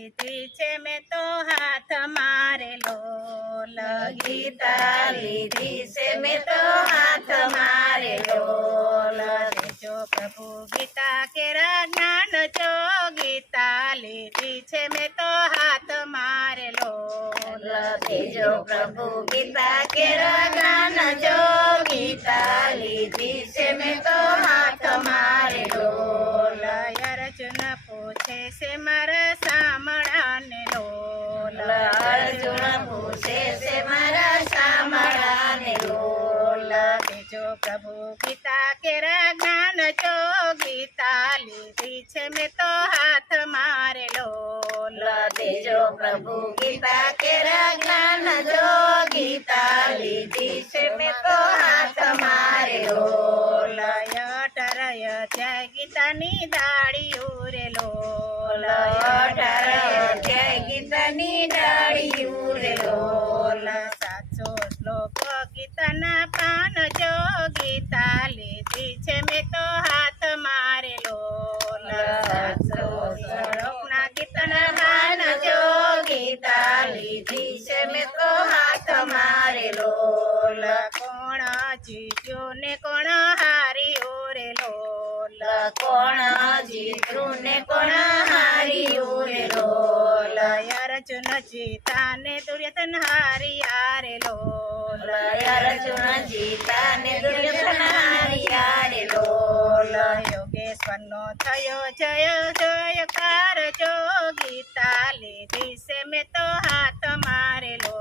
લીધી છે મેં તો હાથ મારેલો ગીતા લીધી છે મેં તો હાથ મારેલો જો પ્રભુ ગીતા કેરા જ્ઞાન જો ગીતા લીધી છે મેં તો હાથ મારેલો જો પ્રભુ ગીતા કેરા જ્ઞાન જો ગીતા લીધી છે મેં તો હાથ મારેલો અર્જુન પૂછે છે મારા સામળાને લોલ અર્જુન પૂછે છે મારા સામળાને લોલ જો પ્રભુ ગીતા કેરા જ્ઞાન જો ગીતા લીધી છે મેં તો હાથ મારેલો જો પ્રભુ ગીતા કેરા જ્ઞાન જો ગીતા લીધી છે મેં તો હાથ મારેલો અઢાર જય ગીતાની દાળી ઉરેલો જય ગીતાની ડાળી ઉરેલો 700 શ્લોક ગીતાના પાન જો ગીતા લીધી છે મેં તો હાથ મારેલો 700 શ્લોકના ગીતાના પાન જો ગીતા લીધી છે મેં તો હાથ મારેલો કોણ જીત્યો ને કોણ હારી ઉરેલો કોણ જીત્યું ને કોણ હાર્યું રેલો અર્જુન જીતા ને દુર્યોધન હારી આરેલો અર્જુન જીતા ને દુર્યોધન હાર્યા રેલો યોગેશ્વર નો થયો જય જયકાર જો ગીતા લીધી છે મેં તો હાથ મારેલો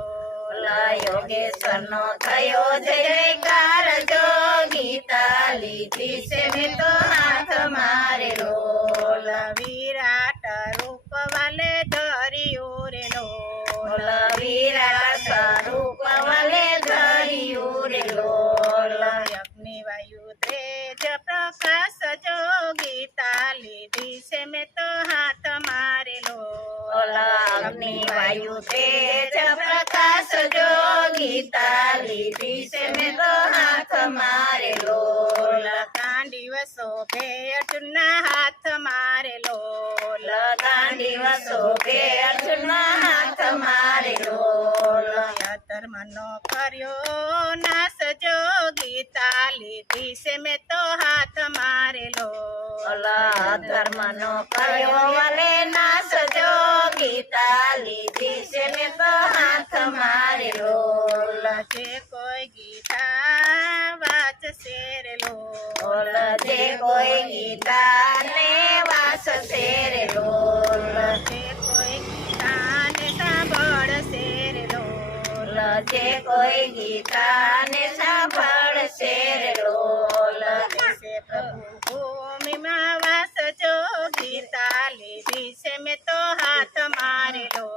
યોગેશ્વર નો થયો જયકાર જો ગીતા લીધી છે મેં તો હાથ મારેલો વિરાટ રૂપ વાલે ધર્યું રેલો વિરાટ સ્વરૂપ વાલે ધર્યું રેલો અગ્નિ વાયુ તેજ પ્રકાશ જો ગીતા લીધી છે મેં તો હાથ મારેલો અગ્નિ વાયુ તેજ પ્રકાશ જો ગીતા લીધી છે મેં તો હાથ મારેલો ગાંડીવ શોભે અર્જુનના હાથ મારેલો ગાંડીવ શોભે અર્જુનના હાથ મારેલો ધર્મનો કર્યો નાશ જો ગીતા લીધી છે મેં તો હાથ મારેલો ધર્મનો કર્યો વાલે નાશ જો ગીતા લીધી છે મેં તો હાથ મારેલો જે કોઈ ગીતા વાંચશે રેલો જે કોઈ ગીતા ને વાંચશે રેલો જે કોઈ ગીતા ને સાંભળશે રેલો જે કોઈ ગીતા ને સાંભળશે રેલો પ્રભુ ભૂમિમાં વાસ જો ગીતા લીધી છે મેં તો હાથ મારેલો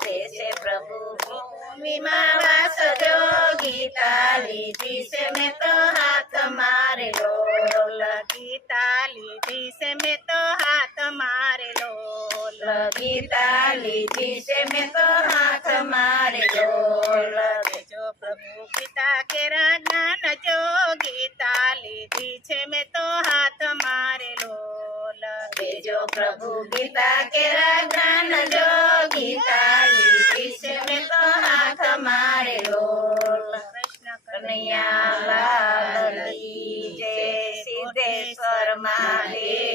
દેશે પ્રભુ ભૂમિમાં વાસ જો ગીતા લીધી છે મેં તો હાથ મારેલો ગીતા લીધી છે મેં તો હાથ મારેલો ગીતા લીધી છે મેં તો હાથ મારેલો જો પ્રભુ ગીતા કેરા જ્ઞાન જો ગીતા લીધી છે મેં તો હાથ મારેલો જો પ્રભુ ગીતા કેરા જ્ઞાન જો ગીતા લીધી છે મેં તો હાથ મારેલો કૃષ્ણ કનૈયા લાલ કી જય સિદ્ધેશ્વર મહાદેવ